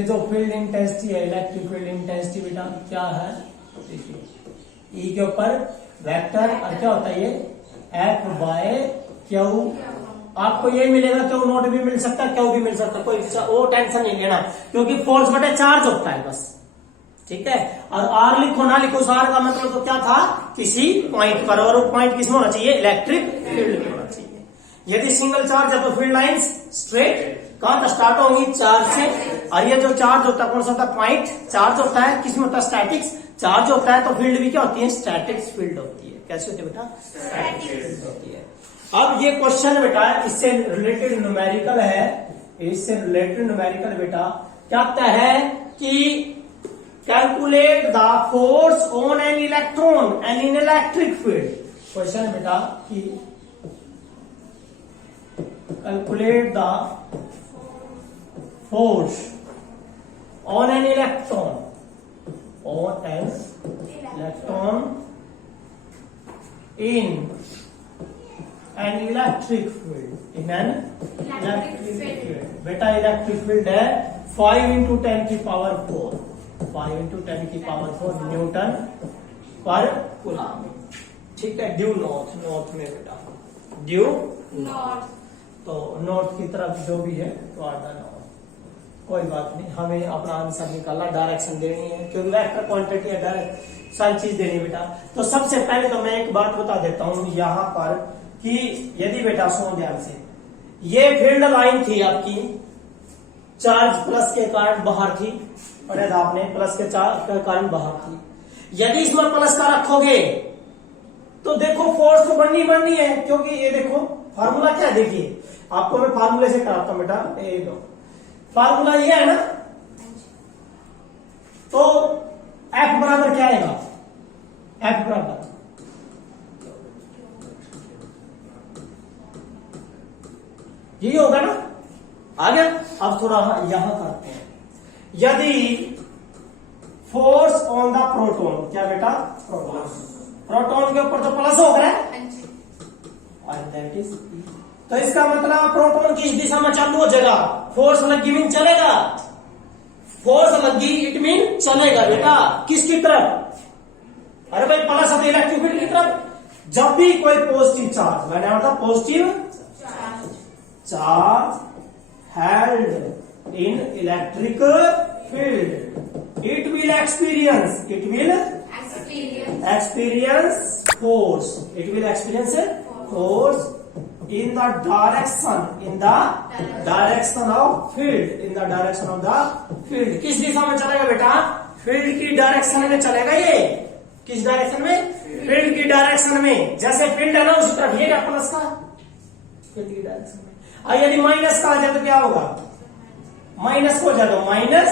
ये जो field intensity है, इलेक्ट्रिक फील्ड इंटेंसिटी बेटा क्या है, देखिए ई के ऊपर वेक्टर और क्या होता है ये एफ बाय क्यू। आपको ये मिलेगा, क्यू नोट भी मिल सकता है, क्यू भी मिल सकता है, कोई वो टेंशन नहीं लेना, क्योंकि फोर्स बटे चार्ज होता है बस, ठीक है। और आर लिखो ना लिखो, आर का मतलब तो क्या था, किसी पॉइंट पर, और वो पॉइंट किसमें होना चाहिए, इलेक्ट्रिक फील्ड में होना चाहिए। यदि सिंगल चार्ज है तो फील्ड लाइंस स्ट्रेट कहां तक स्टार्ट होंगी, चार्ज से। और ये जो चार्ज होता है कौन सा होता है, पॉइंट चार्ज होता है, किसमें होता है, स्टैटिक्स चार्ज होता है, तो फील्ड भी क्या होती है, स्टैटिक्स फील्ड होती है। कैसे होती है बेटा, स्टैटिक फील्ड होती है। अब ये क्वेश्चन बेटा इससे रिलेटेड न्यूमेरिकल है, इससे रिलेटेड न्यूमेरिकल बेटा क्या कहता है कि calculate the force on an electron and in electric field. Question है बेटा कि calculate the force on an electron, on an electron in an electric field, in an electric field। बेटा इलेक्ट्रिक फील्ड है 5 into 10 की power 4, 5 into 10 की power 4 Newton पर coulomb, ठीक है। ड्यू नॉर्थ, नॉर्थ में बेटा ड्यू नॉर्थ, तो नॉर्थ की तरफ जो भी है तो आधा नॉर्थ, कोई बात नहीं, हमें अपना आंसर निकालना, डायरेक्शन देनी है, क्योंकि वेक्टर क्वांटिटी है, डायरेक्ट सारी चीज देनी है बेटा। तो सबसे पहले तो मैं एक बात बता देता हूं यहाँ पर कि यदि बेटा सुनो ध्यान से, ये फील्ड लाइन थी आपकी, चार्ज प्लस के कारण बाहर थी, पढ़ा था आपने, प्लस के चार्ज के कारण बाहर थी। यदि इसमें प्लस का रखोगे तो देखो फोर्स तो बढ़नी है, क्योंकि ये देखो फार्मूला क्या है, देखिए आपको मैं फार्मूले से कराता हूं बेटा, ये दो फार्मूला ये है ना, तो F बराबर क्या आएगा, F बराबर यही होगा ना, आ गया। अब थोड़ा यहां करते हैं, यदि फोर्स ऑन द प्रोटॉन, क्या बेटा, प्रोटॉन के ऊपर तो प्लस हो गया और दैट इज, तो इसका मतलब प्रोटॉन किस दिशा में चालू हो जाएगा, फोर्स लगी मीन चलेगा, फोर्स लगी इट मीन चलेगा बेटा, किसकी तरफ, अरे भाई प्लस है इलेक्ट्रिक फील्ड की तरफ। जब भी कोई पॉजिटिव चार्ज, मैंने मतलब positive charge held in electric field, it will experience force, it will experience force in the direction of field, किस दिशा में चलेगा बेटा, फील्ड की डायरेक्शन में चलेगा। ये किस डायरेक्शन में, फील्ड की डायरेक्शन में, जैसे फील्ड है ना उसी तरफ ये प्लस का, फील्ड की डायरेक्शन में। और यदि माइनस का आ जाए तो क्या होगा, माइनस को जाए तो माइनस,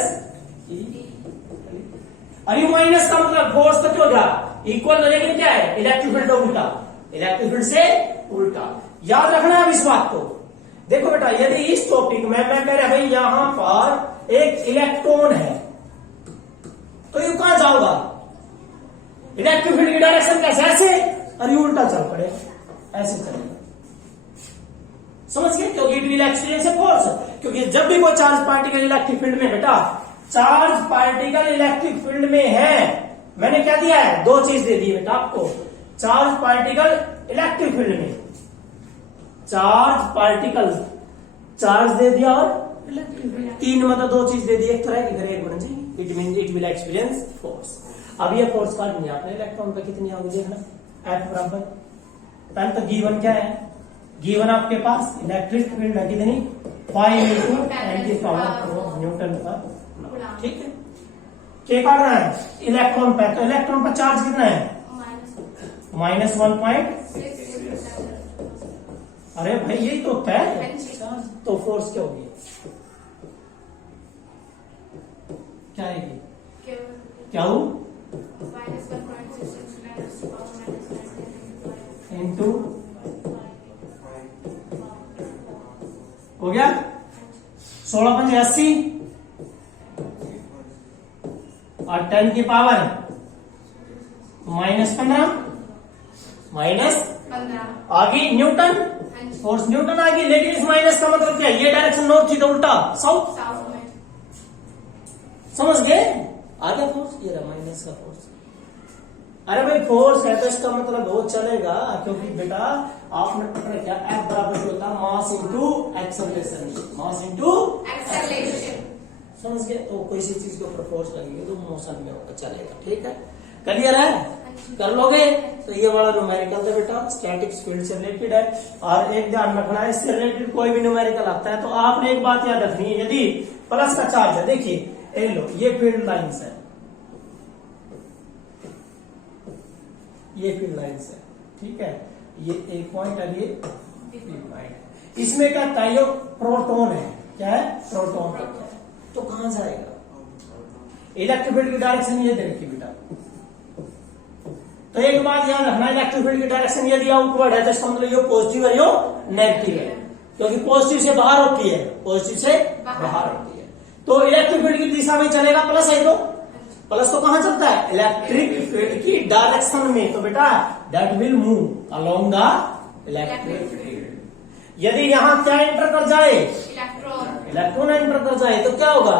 और ये माइनस का मतलब फोर्स तो क्या होगा, इक्वल, लेकिन क्या है, इलेक्ट्रिक फील्ड उल्टा, इलेक्ट्रिक फील्ड से उल्टा। याद रखना है इस बात को। देखो बेटा यदि इस टॉपिक में मैं कह रहा भाई यहां पर एक इलेक्ट्रॉन है, तो ये कहां जाऊंगा, इलेक्ट्रिक फील्ड की डायरेक्शन कैसे, ऐसे, और ये उल्टा चल पड़े, ऐसे चलेगा, समझ गए, क्योंकि it will experience a force, क्योंकि जब भी कोई चार्ज पार्टिकल इलेक्ट्रिक फील्ड में, बेटा चार्ज पार्टिकल इलेक्ट्रिक फील्ड में है, मैंने क्या दिया है, दो चीज दे दी बेटा आपको, चार्ज पार्टिकल इलेक्ट्रिक फील्ड में, चार्ज पार्टिकल, चार्ज दे दिया और तीन मतलब दो चीज दे दी, एक तो रहेगी एक बन जाएगी, it mean it will experience force. अब ये फोर्स काट नहीं, आपने इलेक्ट्रॉन पे कितनी आओगी देखना, F बराबर, पहले तो गिवन क्या है, गिवन आपके पास इलेक्ट्रिक फील्ड है कितनी, 5 into 10 की पावर 4 न्यूटन पर, ठीक है। क्या काटना है, इलेक्ट्रॉन पे, तो इलेक्ट्रॉन पर चार्ज कितना है, -1.6, अरे भाई यही तो होता है, तो फोर्स क्या होगी, क्या आएगी, क्या हो, इंटू, हो गया 16 पंजे 80 और 10 की पावर -15, आगे न्यूटन, फोर्स न्यूटन आ गई, लेकिन इस माइनस का मतलब क्या है, ये डायरेक्शन नॉर्थ थी तो उल्टा साउथ, समझ गए? आ गया फोर्स, ये रहा माइनस का फोर्स। अरे भाई फोर्स है तो इसका मतलब वो चलेगा, क्योंकि बेटा आपने पकड़ा क्या, F बराबर होता है mass into acceleration, mass into acceleration. समझ गए? तो कोई सी चीज के ऊपर फोर्स लगेगी तो मोशन में होगा, चलेगा। ठीक है, क्लियर है? कर लोगे? तो ये वाला न्यूमेरिकल है बेटा, स्टैटिक्स फील्ड से रिलेटेड है। और एक ध्यान रखना है, इससे रिलेटेड कोई भी न्यूमेरिकल आता है तो आपने एक बात याद रखनी है, यदि प्लस का चार्ज है, देखिए लो ये फील्ड लाइन्स है, ये फील्ड लाइन्स है, ठीक है, ये एक पॉइंट है, ये पॉइंट है। इसमें क्या था, ये प्रोटॉन है, क्या है, प्रोटॉन है, तो कहां जाएगा? इलेक्ट्रिक फील्ड की डायरेक्शन ये देखिए बेटा। तो एक बात याद रखना, इलेक्ट्रिक फील्ड की डायरेक्शन यदि आउटवर्ड है तो इसका मतलब ये पॉजिटिव है, यो नेगेटिव है, क्योंकि पॉजिटिव से बाहर होती है, पॉजिटिव से बाहर होती है। तो इलेक्ट्रिक फील्ड की दिशा में चलेगा, प्लस है, तो प्लस तो कहां चलता है, इलेक्ट्रिक फील्ड की डायरेक्शन में। तो बेटा that will move along the electric field. यदि यहां क्या एंटर कर जाए, इलेक्ट्रॉन एंटर कर जाए तो क्या होगा,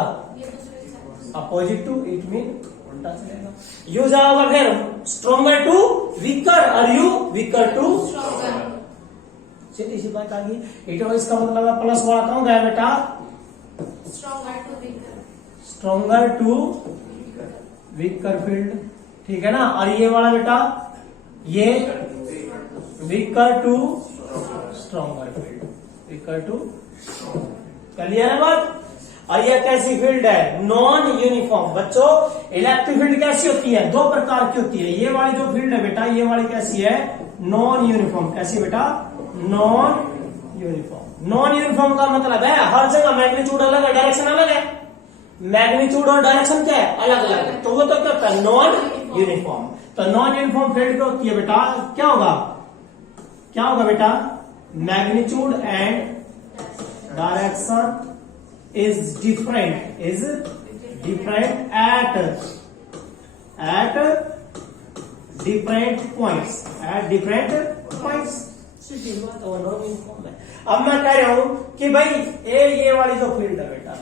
अपोजिट टू, इट मीन उल्टा चलेगा। यू जाओगा फिर स्ट्रॉन्गर टू वीकर, और यू वीकर टू स्ट्रॉन्गर। सीधी सी बात आ गई। इसका मतलब है प्लस वाला कौन गया बेटा, स्ट्रॉन्गर टू वीकर फील्ड, ठीक है ना। और ये वाला बेटा, ये weaker to stronger field, weaker to, clear है बात? और ये कैसी फील्ड है, नॉन यूनिफॉर्म। बच्चों इलेक्ट्रिक फील्ड कैसी होती है, दो प्रकार की होती है। ये वाली जो फील्ड है बेटा, ये वाली कैसी है, नॉन यूनिफॉर्म। कैसी बेटा, नॉन यूनिफॉर्म। नॉन यूनिफॉर्म का मतलब है हर जगह मैग्नीट्यूड अलग है, डायरेक्शन अलग है। मैग्नीट्यूड और डायरेक्शन क्या है, अलग अलग है, तो वो तो क्या होता है, नॉन यूनिफॉर्म। तो नॉन यूनिफॉर्म फील्ड क्या होती है बेटा, क्या होगा, क्या होगा बेटा, magnitude and direction is different at different points। सीधी बात है, नॉन यूनिफॉर्म है। अब मैं कह रहा हूं कि भाई ये वाली जो फील्ड है बेटा,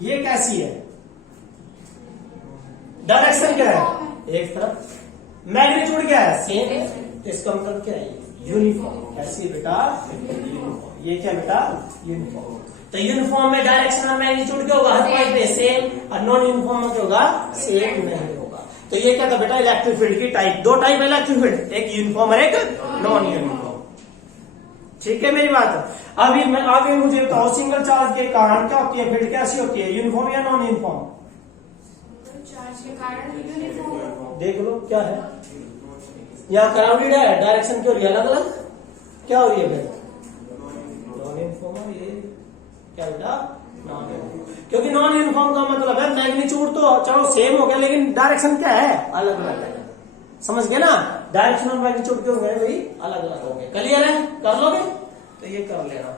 ये कैसी है, डायरेक्शन क्या है, एक तरफ, मैग्नीट्यूड क्या है, सेम, इसका मतलब क्या है, यूनिफॉर्म। कैसी बेटा, यूनिफॉर्म। ये क्या बेटा, यूनिफॉर्म। तो यूनिफॉर्म में डायरेक्शन और मैग्नीट्यूड क्या होगा, हर पॉइंट पे सेम, और नॉन यूनिफॉर्म में क्या होगा, सेम नहीं होगा। तो ये क्या था बेटा, इलेक्ट्रिक फील्ड की टाइप, दो टाइप है इलेक्ट्रिक फील्ड, एक यूनिफॉर्म और एक नॉन यूनिफॉर्म। ठीक है मेरी बात। अभी मुझे बताओ, सिंगल चार्ज के कारण क्या होती है फील्ड, कैसी होती है, यूनिफॉर्म या नॉन यूनिफॉर्म? चार्ज के कारण यूनिफॉर्म। देख लो क्या है, यहाँ क्राउडेड है, डायरेक्शन क्यों हो रही है अलग अलग, क्या हो रही है फिर, नॉन यूनिफॉर्म। ये क्या बेटा, नॉन यूनिफॉर्म, क्योंकि नॉन यूनिफॉर्म का मतलब है मैग्नीट्यूड तो चलो सेम हो गया, लेकिन डायरेक्शन क्या है, अलग अलग है। समझ गए ना, डायरेक्शन और मैग्नीट्यूड क्यों हो गए भाई, अलग अलग हो गए। क्लियर है, कर लोगे? तो ये कर लेना।